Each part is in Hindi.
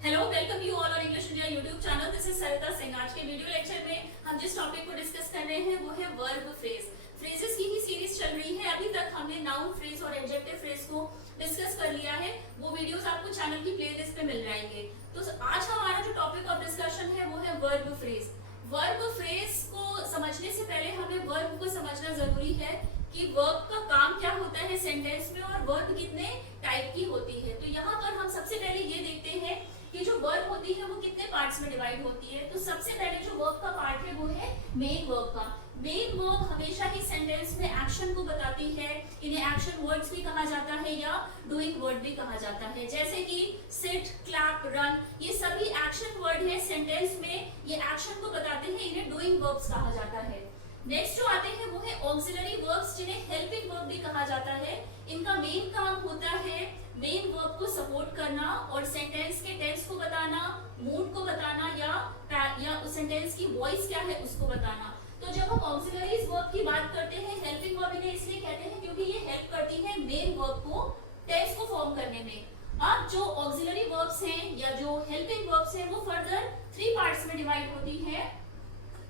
Hello, welcome you all on English India YouTube channel. This is Sarita Singh. आज के वीडियो लेक्चर में हम जिस टॉपिक को डिस्कस कर रहे हैं वो है वर्ब फ्रेज। फ्रेजेस की ही सीरीज चल रही है। अभी तक हमने नाउन फ्रेज और एडजेक्टिव फ्रेज को डिस्कस कर लिया है। वो वीडियोस आपको चैनल की प्लेलिस्ट पे मिल जाएंगे। तो आज हमारा जो टॉपिक ऑफ डिस्कशन है वो है वर्ब फ्रेज। वर्ब फ्रेज को समझने से पहले हमें वर्ब को समझना जरूरी है कि वर्ब का काम क्या होता है सेंटेंस में और वर्ब कितने टाइप की होती है। तो यहाँ पर हम सबसे पहले ये देखते हैं कि जो वर्ब होती है वो कितने पार्ट्स में डिवाइड होती है। तो सबसे पहले जो वर्ब का पार्ट है वो है मेन वर्ब का। मेन वर्ब हमेशा ही सेंटेंस में एक्शन को बताती है। इन्हें एक्शन वर्ड्स भी कहा जाता है या डूइंग वर्ड भी कहा जाता है। जैसे कि सिट, क्लैप, रन, ये सभी एक्शन वर्ड है सेंटेंस में। ये एक्शन को बताते हैं, इन्हें डूइंग वर्ब्स कहा जाता है। नेक्स्ट जो आते हैं वो है ऑक्सिलरी वर्ब्स, जिन्हें हेल्पिंग वर्ब भी कहा जाता है। इनका मेन काम होता है मेन वर्ब को सपोर्ट करना और सेंटेंस के टेंस को बताना, मूड को बताना या उस सेंटेंस की वॉइस क्या है उसको बताना। तो जब हम ऑक्सिलरीज वर्ब की बात करते हैं, हेल्पिंग वर्ब इन्हें इसलिए कहते हैं क्योंकि ये हेल्प करती है मेन वर्ब को टेंस को फॉर्म करने में। अब जो ऑक्सिलरी वर्ब्स हैं या जो हेल्पिंग वर्ब्स हैं वो फर्दर 3 पार्ट्स में डिवाइड होती है।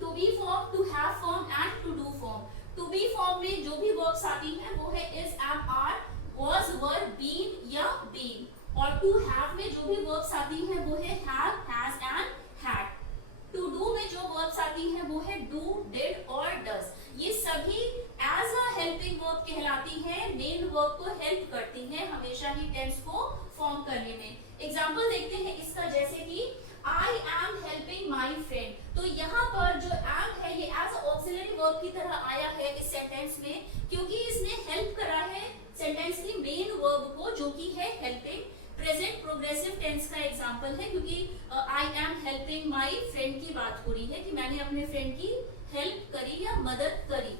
To be form, to have form and to do form. To be form में जो भी वर्ब्स आती हैं वो है is, am, are, was, were, been या been। और टू हैव में जो भी वर्ब्स आती हैं वो है have, has and had। To do में जो वर्ब्स आती हैं वो है do, did और does। ये सभी एज अ हेल्पिंग वर्ब कहलाती हैं, मेन वर्ब को हेल्प करती हैं हमेशा ही टेंस को फॉर्म करने में। एग्जांपल देखते हैं इसका, जैसे कि I am helping my friend। तो यहाँ पर जो am है ये एज अ ऑक्सिलरी वर्ब की तरह आया है इस सेंटेंस में, क्योंकि इसने हेल्प करा है सेंटेंस की मेन वर्ब को, जो कि है हेल्पिंग। प्रेजेंट प्रोग्रेसिव टेंस का एग्जांपल है, क्योंकि I am helping my friend की बात हो रही है कि मैंने अपने फ्रेंड की हेल्प करी या मदद करी।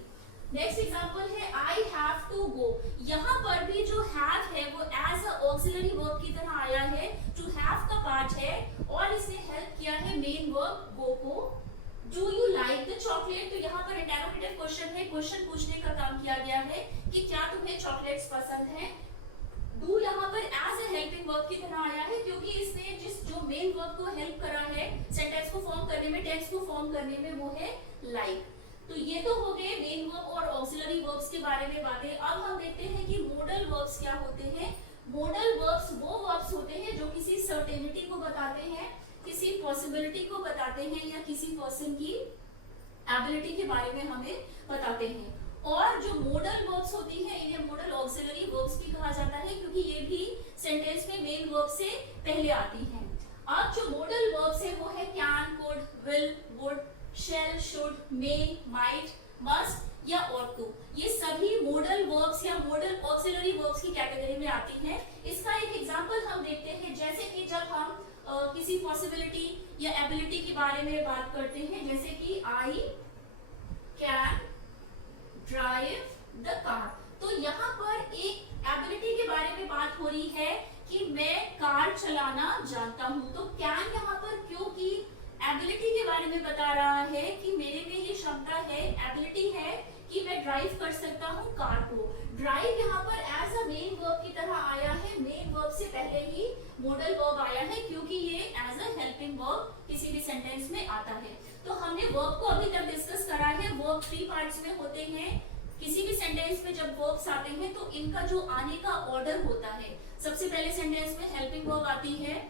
नेक्स्ट एग्जांपल है आई हैव टू गो। यहाँ पर भी जो हैव है वो एज अ ऑक्सिलरी वर्ब की तरह आया है। टू हैव का पार्ट है और इसने हेल्प किया है मेन वर्ब गो को। Do you like the chocolate? तो यहाँ पर इंटरोगेटिव क्वेश्चन है, क्वेश्चन पूछने का काम किया गया है कि क्या तुम्हें चॉकलेट्स पसंद है। डू यहाँ पर एज ए हेल्पिंग वर्ब की तरह आया है, क्योंकि इसने जो मेन वर्ब को हेल्प करा है सेंटेंस को फॉर्म करने में, टेंस को फॉर्म करने में, वो है लाइक। तो ये तो हो गए मेन वर्ब और ऑक्सिलरी वर्ब्स के बारे में बातें। अब हम देखते हैं कि मोडल वर्ब्स क्या होते हैं। मोडल वर्ब्स वो वर्ब्स होते हैं जो किसी सर्टेनिटी को बताते हैं, किसी पॉसिबिलिटी को बताते हैं या किसी पर्सन की एबिलिटी के बारे में हमें बताते हैं। और जो मोडल वर्ब्स होती हैं इन्हें मोडल ऑक्सिलरी वर्ब्स भी कहा जाता है, क्योंकि ये भी सेंटेंस में मेन वर्ब से पहले आती हैं। अब जो मोडल वर्ब्स है वो है can, could, will, would, shall, should, may, might, must या ought to। ये सभी मोडल वर्ब्स या मोडल ऑक्सिलरी वर्ब्स की कैटेगरी में आती हैं। इसका एक एग्जांपल हम देखते हैं, जैसे कि जब हम किसी पॉसिबिलिटी या एबिलिटी के बारे में बात करते हैं, जैसे कि I can drive the car. तो यहाँ पर एक एबिलिटी के बारे में बात हो रही है कि मैं कार चलाना जानता हूँ। तो कैन यहाँ पर क्योंकि एबिलिटी के बारे में बता रहा है कि मेरे में ये क्षमता है, एबिलिटी है कि मैं ड्राइव कर सकता हूँ कार को। ड्राइव यहाँ पर एज अ मेन वर्ब की तरह आया है, मेन वर्ब से पहले ही मोडल वर्ब आया है, क्योंकि ये एज अ हेल्पिंग वर्ब किसी भी सेंटेंस में आता है। तो हमने वर्ब को अभी तक डिस्कस करा है। वर्ब 3 पार्ट्स में होते हैं। किसी भी सेंटेंस में जब वर्ब्स आते हैं तो इनका जो आने का ऑर्डर होता है, सबसे पहले सेंटेंस में हेल्पिंग वर्ब आती है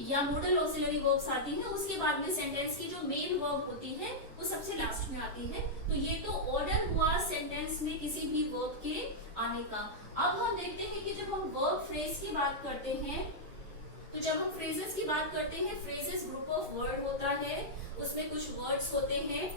या मोडल ऑक्सिलरी वर्ब्स आती हैं, उसके बाद में सेंटेंस की जो मेन वर्ब होती है वो सबसे लास्ट में आती है। तो ये तो ऑर्डर हुआ सेंटेंस में किसी भी वर्ब के आने का। अब हम देखते हैं कि जब हम वर्ब फ्रेज की बात करते हैं, तो जब हम फ्रेजेस की बात करते हैं, फ्रेजेस ग्रुप ऑफ वर्ड होता है, उसमें कुछ वर्ड्स होते हैं,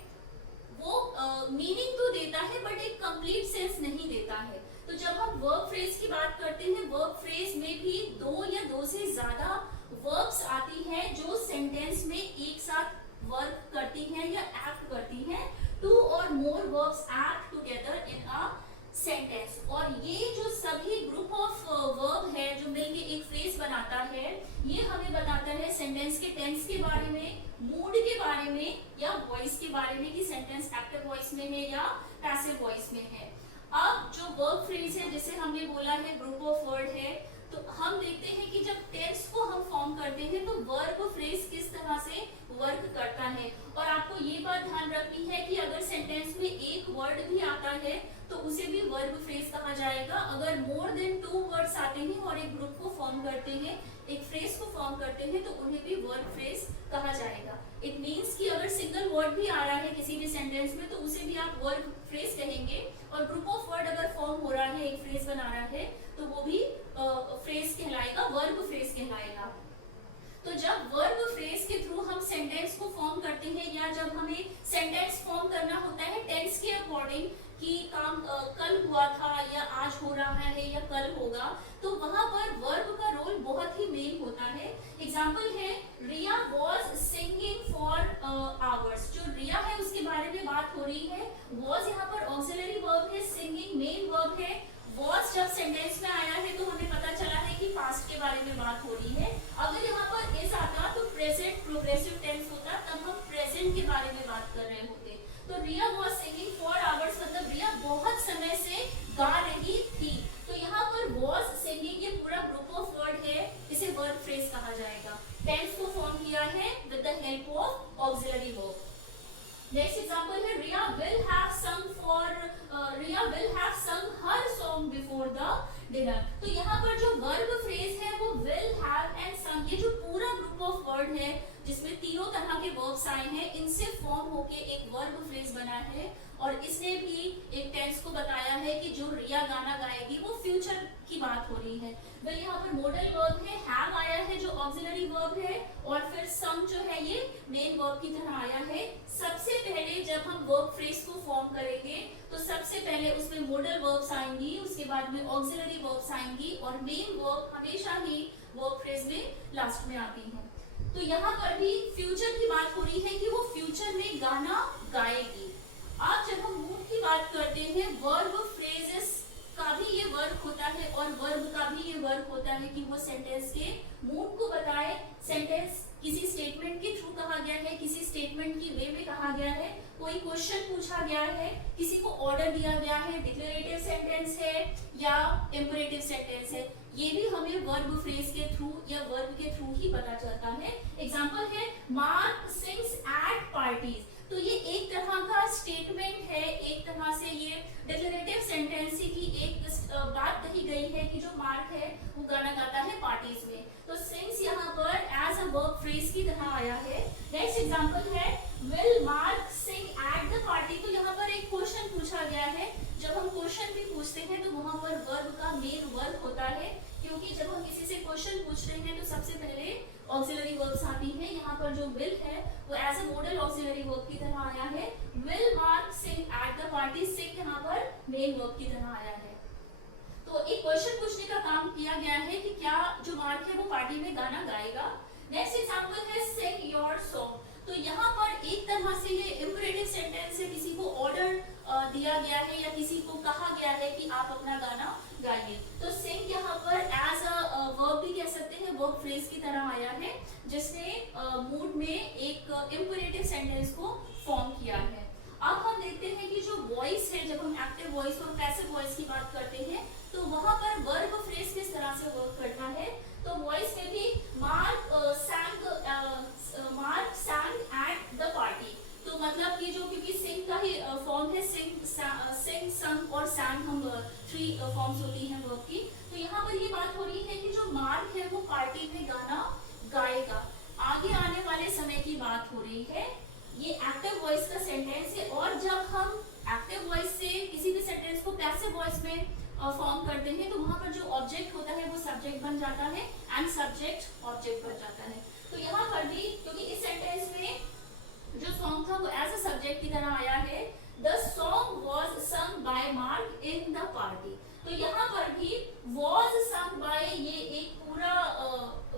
वो मीनिंग तो देता है बट एक कंप्लीट सेंस नहीं देता है। तो जब हम वर्ब फ्रेज की बात करते हैं, वर्ब फ्रेज में भी 2 या 2 से ज्यादा वर्ब्स आती हैं जो सेंटेंस में एक साथ वर्क करती हैं या एक्ट करती हैं। 2 और more verbs act together in a sentence. और ये जो सभी ग्रुप ऑफ वर्ब है जो मिलके एक फ्रेज बनाता है, ये हमें बताता है सेंटेंस के टेंस के बारे में, मूड के बारे में या वॉइस के बारे में कि सेंटेंस एक्टिव वॉइस में है या पैसिव वॉइस में है। अब जो वर्ब फ्रेज है, जैसे हमने बोला है ग्रुप ऑफ वर्ड है, तो हम देखते हैं कि जब टेंस को हम फॉर्म करते हैं तो वर्ब फ्रेज किस तरह से वर्क करता है। और आपको ये बात ध्यान रखनी है कि अगर सेंटेंस में एक वर्ड भी आता है तो उसे भी वर्ब फ्रेज कहा जाएगा। अगर मोर देन 2 वर्ड्स आते हैं और एक ग्रुप को फॉर्म करते हैं, एक फ्रेज को फॉर्म करते हैं, तो उन्हें भी वर्ब फ्रेज कहा जाएगा। इट मींस कि अगर सिंगल वर्ड भी आ रहा है किसी भी सेंटेंस में तो उसे भी आप वर्ब फ्रेज कहेंगे, और ग्रुप ऑफ वर्ड अगर फॉर्म हो रहा है, एक फ्रेज बना रहा है, तो वो भी फ्रेज कहलाएगा, वर्ब फ्रेज कहलाएगा। तो जब वर्ब फ्रेज के थ्रू हम सेंटेंस को फॉर्म करते हैं या जब हमें सेंटेंस फॉर्म करना होता है टेंस के अकॉर्डिंग कि काम कल हुआ था या आज हो रहा है या कल होगा, तो वहां पर वर्ब का रोल बहुत ही मेन होता है। एग्जांपल है रिया वाज सिंगिंग फॉर आवर्स। जो रिया है उसके बारे में बात हो रही है। वाज यहाँ पर ऑक्सिलरी वर्ब है, सिंगिंग मेन वर्ब है। वाज जब सेंटेंस में आया है तो हमें पता चला है कि पास्ट के बारे में बात हो रही है। अगर यहाँ पर इस आता तो प्रेजेंट प्रोग्रेसिव टेंस होता, तब हम प्रेजेंट के बारे में बात कर रहे होते। तो रिया वाज सिंगिंग फॉर आवर्स मतलब रिया बहुत समय से गा रही थी। तो यहाँ पर वाज सिंगिंग ये पूरा ग्रुप ऑफ वर्ड है, इसे वर्ब फ्रेज कहा जाएगा। टेंस को फॉर्म किया है with the help of auxiliary verb. Next example है Riya will have sung her song before the dinner. तो यहाँ पर जो वर्ब फ्रेज है वो विल हैव एंड सung, ये जो पूरा ग्रुप ऑफ वर्ड है जिसमें तीनों तरह के वर्ब्स आए हैं, इनसे फॉर्म होके एक वर्ब फ्रेज बना है। और इसने भी एक टेंस को बताया है कि जो रिया गाना गाएगी वो फ्यूचर की बात हो रही है। वह यहाँ पर मॉडल वर्ब है, हैव आया है जो ऑक्सिलरी वर्ब है, और फिर सम जो है ये मेन वर्ब की तरह आया है। सबसे पहले जब हम वर्ब फ्रेज को फॉर्म करेंगे तो सबसे पहले उसमें मॉडल वर्ब्स आएंगी, उसके बाद में ऑक्सिलरी वर्ब्स आएंगी, और मेन वर्ब हमेशा ही वर्ब फ्रेज में लास्ट में आती है। तो यहाँ पर भी फ्यूचर की बात हो रही है कि वो फ्यूचर में गाना गाएगी। आज जब हम मूड की बात करते हैं, वर्ब फ्रेजेस का भी ये वर्क होता है और वर्ब का भी ये वर्क होता है कि वो सेंटेंस के मूड को बताए। सेंटेंस किसी स्टेटमेंट के थ्रू कहा गया है, किसी स्टेटमेंट की वे में कहा गया है, कोई क्वेश्चन पूछा गया है, किसी को ऑर्डर दिया गया है, डिक्लेरेटिव सेंटेंस है या इंपरेटिव सेंटेंस है, ये भी हमें वर्ब फ्रेज के थ्रू या वर्ब के थ्रू ही पता चलता है। एग्जांपल है मार्क सिंग्स एट पार्टीज। तो ये एक तरह का स्टेटमेंट है, एक तरह से ये डिक्लेरेटिव सेंटेंस की एक बात कही गई है कि जो मार्क है वो गाना गाता है पार्टीज में। तो सिंग्स यहाँ पर एज अ वर्ब फ्रेज की तरह आया है। नेक्स्ट एग्जांपल है will Mark sing at the party. तो यहाँ पर एक क्वेश्चन पूछा गया है। जब हम क्वेश्चन भी पूछते हैं तो वहां पर वर्ब का मेन वर्ब होता है, क्योंकि जब हम किसी से क्वेश्चन पूछ रहे हैं तो सबसे पहले ऑक्सिलरी वर्ब्स आती हैं। यहाँ पर जो विल है वो as a modal auxiliary verb की तरह आया है। Will Mark sing at the party, sing यहाँ पर मेन वर्ब की तरह आया है। तो एक क्वेश्चन पूछने का काम किया गया है कि क्या जो मार्क है वो पार्टी में गाना गाएगा। नेक्स्ट एग्जांपल है सिंग योर सॉन्ग। तो यहाँ पर एक तरह से ये इंपरेटिव सेंटेंस है, किसी को ऑर्डर दिया गया है या किसी को कहा गया है कि आप अपना गाना गाइए। तो सिंग यहाँ पर एज अ वर्ब भी कह सकते हैं, वर्ब फ्रेज की तरह आया है, जिसने मूड में एक इंपरेटिव सेंटेंस को फॉर्म किया है। अब हम देखते हैं कि जो वॉइस है, जब हम एक्टिव वॉइस और पैसिव वॉइस की बात करते हैं तो वहां पर वर्ब फ्रेज किस तरह से वर्क करता है। तो वॉइस में भी mark sang eight the party. तो मतलब कि जो क्योंकि सिंग का ही फॉर्म है, सिंग संग और sang हम 3 फॉर्म्स होती हैं वर्ब की। तो यहाँ पर ये बात हो रही है कि जो मार्क है वो पार्टी में गाना गाएगा। आगे आने वाले समय की बात हो रही है। ये एक्टिव वॉइस का सेंटेंस है, और जब हम एक्टिव वॉइस से किसी भी सेंटेंस को पैसिव वॉइस में फॉर्म करते हैं तो वहां पर जो ऑब्जेक्ट होता है वो सब्जेक्ट बन जाता है एंड सब्जेक्ट ऑब्जेक्ट बन जाता है। तो यहाँ पर भी क्योंकि इस सेंटेंस में जो सॉन्ग था वो एज अ सब्जेक्ट की तरह आया है, the song was sung by Mark in the party. तो यहाँ पर भी वाज sung बाय ये एक पूरा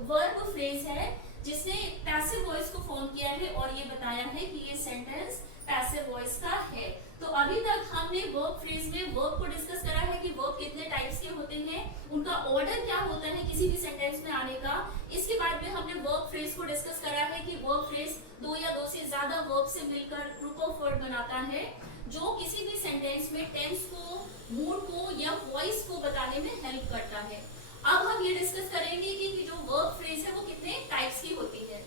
वर्ब फ्रेज है जिसने पैसिव वॉइस को फॉर्म किया है और ये बताया है कि ये सेंटेंस पैसिव वॉइस का है। तो अभी तक हमने वर्ब फ्रेज में वर्ब को डिस्कस करा है कि वर्ब कितने टाइप्स के होते हैं, उनका ऑर्डर क्या होता है किसी भी सेंटेंस में आने का। इसके बाद में हमने वर्ब फ्रेज को डिस्कस करा है कि वर्ब फ्रेज 2 या 2 से ज्यादा वर्ब से मिलकर ग्रुप ऑफ वर्ड बनाता है, जो किसी भी सेंटेंस में टेंस को, मूड को या वॉइस को बताने में हेल्प करता है। अब हम ये डिस्कस करेंगे कि जो वर्ब फ्रेज है वो कितने टाइप्स की होती है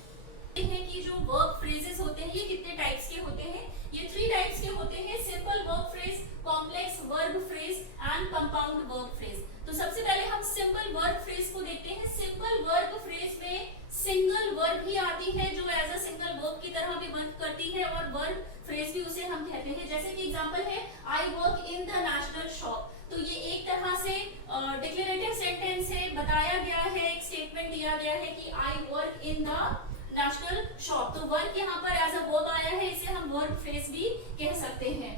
कि जो वर्ब फ्रेजेस होते हैं ये कितने टाइप्स के होते हैं। ये 3 टाइप्स के होते हैं, simple verb phrase, complex verb phrase and compound verb phrase. तो सबसे पहले हम सिंपल वर्ब फ्रेज को देखते हैं। सिंपल वर्ब फ्रेज में सिंगल वर्ब ही आती है जो एज अ सिंगल वर्ब की तरह भी वर्क करती है और वर्ब फ्रेज भी उसे हम कहते हैं। जैसे कि एग्जांपल है I work in the national shop. तो ये एक तरह से डिक्लेरेटिव सेंटेंस है, बताया गया है, एक स्टेटमेंट दिया गया है कि I work in the national shop. तो वर्क यहाँ पर एज अ वर्ब आया है, इसे हम वर्ब फ्रेज भी कह सकते हैं।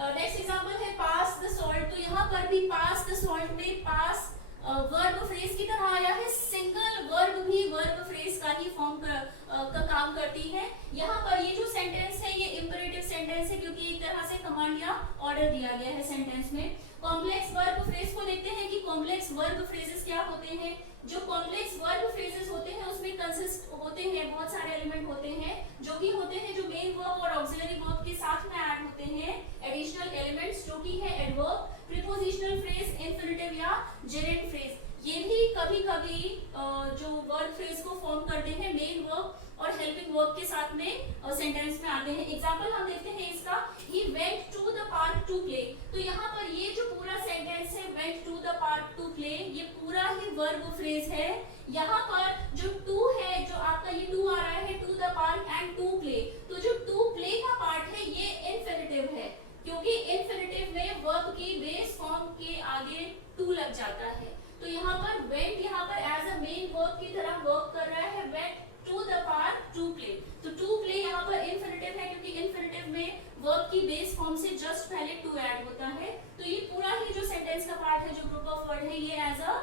नेक्स्ट एग्जांपल है पास द सॉल्ट। तो यहाँ पर भी पास द सॉल्ट में पास वर्ब फ्रेज की तरह आया है, सिंगल वर्ब भी वर्ब फ्रेज का ही फॉर्म का काम करती है। यहाँ पर ये जो सेंटेंस है ये इंपेरेटिव सेंटेंस है क्योंकि एक तरह से कमांड या ऑर्डर दिया गया है सेंटेंस में। कॉम्प्लेक्स वर्ब फ्रेज को देखते हैं कि कॉम्प्लेक्स वर्ब फ्रेजेस क्या होते हैं। जो कॉम्प्लेक्स वर्ब फ्रेजेस होते हैं उसमें कंसिस्ट होते हैं, बहुत सारे एलिमेंट होते हैं जो कि होते हैं जो मेन वर्ब और ऑक्सिलरी वर्ब के साथ में ऐड होते हैं एडिशनल एलिमेंट्स जो कि है एडवर्ब, प्रीपोजिशनल फ्रेज, इंफिनिटिव या जेरेंट फ्रेज। ये भी कभी-कभी जो वर्ब फ्रेज को फॉर्म करते हैं मेन वर्ब और हेल्पिंग वर्ब के साथ में सेंटेंस में आते हैं। एग्जांपल हम देखते हैं इसका, he went to the park to play. तो यहाँ पर ये जो पूरा सेंटेंस है went to the park to play, ये पूरा ही वर्ब फ्रेज है। यहाँ पर जो टू है, जो आपका ये टू आ रहा है, to the park and to play, तो जो टू प्ले का पार्ट है ये इंफिनिटिव है क्योंकि इंफिनिटिव में वर्ब की बेस फॉर्म के आगे टू लग जाता है। तो यहाँ पर वेंट यहाँ पर एज अ मेन वर्ब की तरह वर्क कर रहा है, went to the park to play. तो टू प्ले यहाँ पर इंफिनिटिव है क्योंकि इंफिनिटिव में वर्ब की बेस फॉर्म से जस्ट पहले टू ऐड होता है। तो ये पूरा ही जो सेंटेंस का पार्ट है, जो ग्रुप ऑफ वर्ड है, ये as a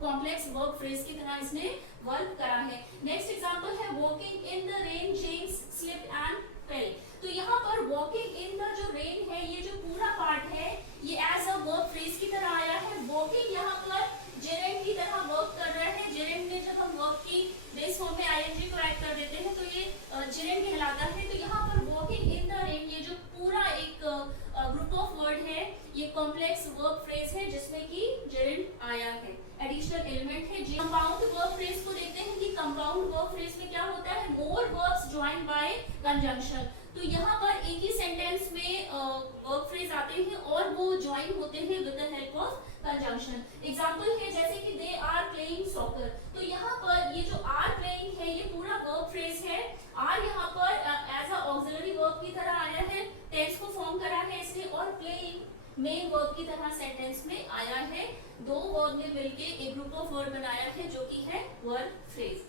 complex verb phrase की तरह इसने वर्क करा है। नेक्स्ट एग्जांपल है walking in the rain, James slip and fell. तो यहाँ पर वॉकिंग इन द जो रेन है, ये जो पूरा पार्ट है ये एज अ वर्ब फ्रेज की तरह आया है। वॉकिंग यहाँ पर जेरेंट की तरह वर्क कर रहा है। जेरेंट में जब हम वर्ब की बेस फॉर्म में आईएनजी को ऐड कर देते हैं तो ये जेरेंट कहलाता है। तो यहाँ पर वॉकिंग इन द रेन, ये जो पूरा एक ग्रुप ऑफ वर्ड है, ये कॉम्प्लेक्स वर्ब फ्रेज है जिसमें कि जेरेंट आया है, एडिशनल एलिमेंट है। कंपाउंड वर्ब फ्रेज को देखते हैं कि कंपाउंड वर्ब फ्रेज में क्या होता है, मोर वर्ब्स जॉइंड बाय कंजंक्शन। तो यहाँ पर एक ही सेंटेंस में वर्ब फ्रेज आते हैं और वो ज्वाइन होते हैं with the help of conjunction. Example है जैसे कि दे आर प्लेइंग सॉकर। तो यहाँ पर ये जो आर प्लेइंग है ये पूरा वर्ब फ्रेज है। आर यहाँ पर एज अ ऑक्सिलरी वर्ब की तरह आया है, टेंस को फॉर्म करा है इसने, और प्लेइंग मेन वर्ब की तरह सेंटेंस में आया है। दो वर्ब ने मिलके एक ग्रुप ऑफ वर्ड बनाया है जो कि है वर्ब फ्रेज।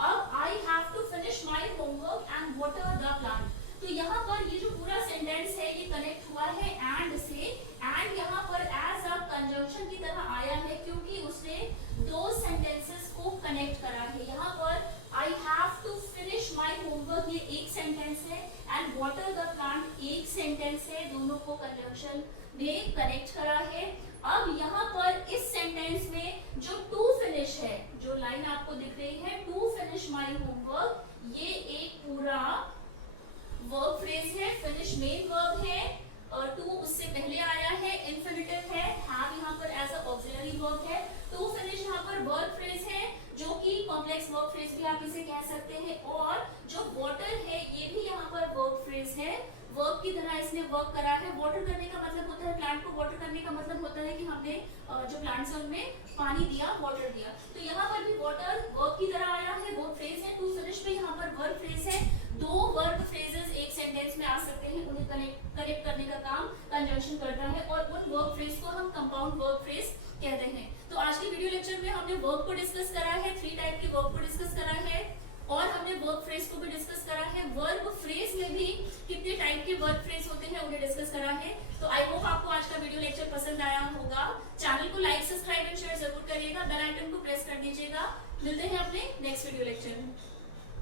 अब I have to finish my homework and water the plant. तो यहाँ पर ये जो पूरा सेंटेंस है ये कनेक्ट हुआ है एंड से, एंड यहाँ पर एज अ कंजंक्शन की तरह आया है क्योंकि उसने दो सेंटेंसेस को कनेक्ट करा है। यहाँ पर I have to finish my homework ये एक सेंटेंस है एंड वाटर द प्लांट एक सेंटेंस है, दोनों को कंजंक्शन में कनेक्ट करा है। अब यहाँ पर इस सेंटेंस में जो टू फिनिश है, जो लाइन आपको दिख रही है टू फिनिश माय होमवर्क, ये एक पूरा वर्ब फ्रेज है। फिनिश मेन वर्ब है और टू उससे पहले आया है, इंफिनिटिव है, हैव यहाँ पर एज अ ऑक्सिलरी वर्ब है। टू फिनिश यहाँ पर वर्ब फ्रेज है जो कि कॉम्प्लेक्स वर्ब फ्रेज भी आप इसे कह सकते हैं। और जो वाटर है ये भी यहाँ पर वर्ब फ्रेज है, वर्ब की तरह इसने वर्क करा है। वाटर करने का मतलब होता है, प्लांट को वाटर करने का मतलब होता है कि हमने जो प्लांट्स है उनमें पानी दिया, वाटर दिया। तो यहाँ पर भी वाटर वर्ब की तरह आया है, वर्ब फ्रेज है। टू फिनिश में यहाँ पर वर्ब फ्रेज है। दो वर्ब फ्रेजेस एक सेंटेंस में आ सकते हैं, उन्हें कनेक्ट करने का काम कंजंक्शन करता है और उन वर्ब फ्रेज को हम कंपाउंड वर्ब फ्रेज कहते हैं। तो आज के वीडियो लेक्चर में हमने वर्ब को डिस्कस करा है, 3 टाइप के वर्ब को डिस्कस करा है और हमने वर्ब फ्रेज को भी डिस्कस करा है। वर्ब फ्रेज में भी कितने टाइप के वर्ब फ्रेज होते हैं उन्हें डिस्कस करा है। तो आई होप आपको आज का वीडियो लेक्चर पसंद आया होगा। चैनल को लाइक, सब्सक्राइब एंड शेयर जरूर करिएगा, बेल आइकन को प्रेस कर दीजिएगा। मिलते हैं अपने नेक्स्ट वीडियो लेक्चर में।